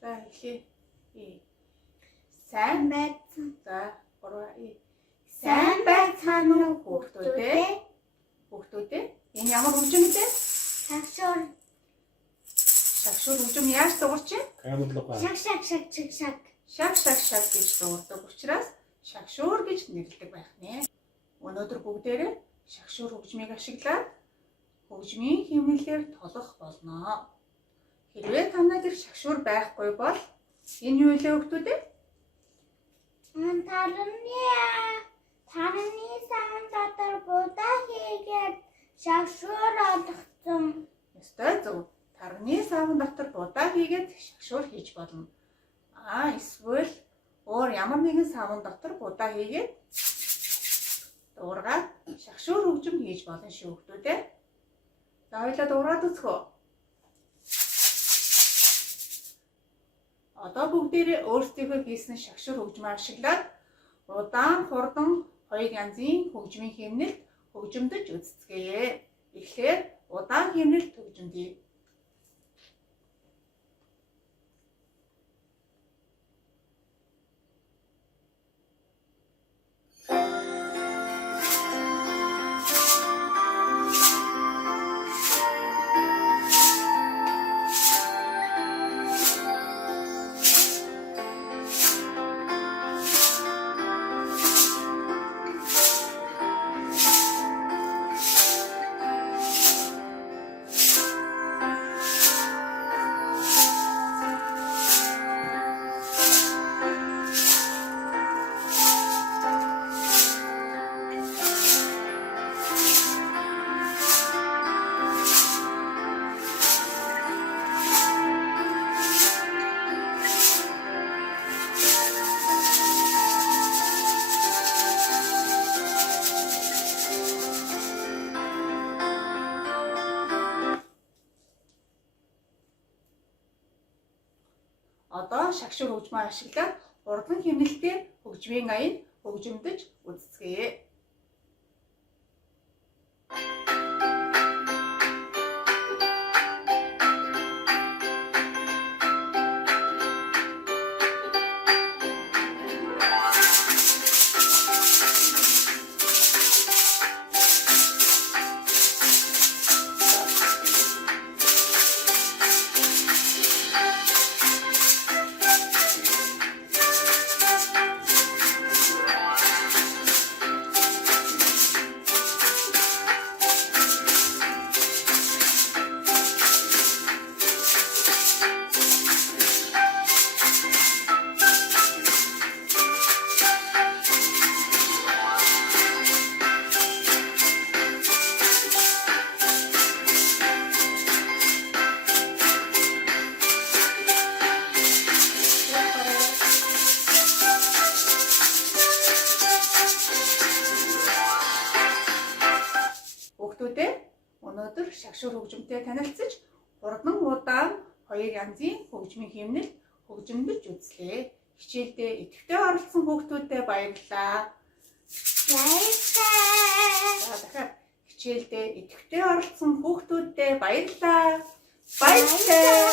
За хэлье. Сайн байцаана. За 3 сайн байцгаана уу хүүхдүүдээ. Энэ ямар хөгжмөдөө? Шагшуур. Шагшуур хөгжим яаж дуурч вэ? Шаг шаг шаг шаг шаг. Шаг шаг шаг гэж дуурдаг учраас шагшуур гэж нэрлэдэг байх нэ. Өнөөдөр бүгдээрээ шагшуур хөгжмийг ашиглаад хөгжмийн хэмнэлээр тоглох болно. Хэрвээ танай гэр шагшуур байхгүй бол энэ юу вэ хүүхдүүдээ? Тарны сан дотор будаа хийгээд шагшуур олгосон. Ёстой зөв. Тарны савн дотор будаа хийгээд шагшуур хийж болно. Эсвэл өөр ямар нэгэн савн дотор будаа хийгээд дуургаад шагшуур хөгжим хийж болно шүү хүүхдүүдээ. За хоёлаа дуурайд үзхөө. Одоо бүгдээрээ өөрсдийнхөө хийсэн шагшуур хөгжмөө ашиглаад удаан хурдан хоёр янзын хөгжмийн хэмнэлд хөгжимдөж үздэцгээе. Тэгэхээр удаан хэмнэлт хөгжимдий. Одоо шагшуур хөгжмөө ашиглаад хурдан хэмнэлтээр хөгжмийн аянд хөгжимдөж үздэцгээе. Хүүхдүүдээ өнөөдөр шагшуур хөгжимтэй танилцж хурдан удаан хоёр янзын хөгжмийн хэмнэлд хөгжимдөж үзлээ. Хичээлдээ идэвхтэй оролцсон хүүхдүүдтэй баярлалаа. За дахиад хичээлдээ идэвхтэй оролцсон хүүхдүүдтэй баярлалаа. Баярлалаа.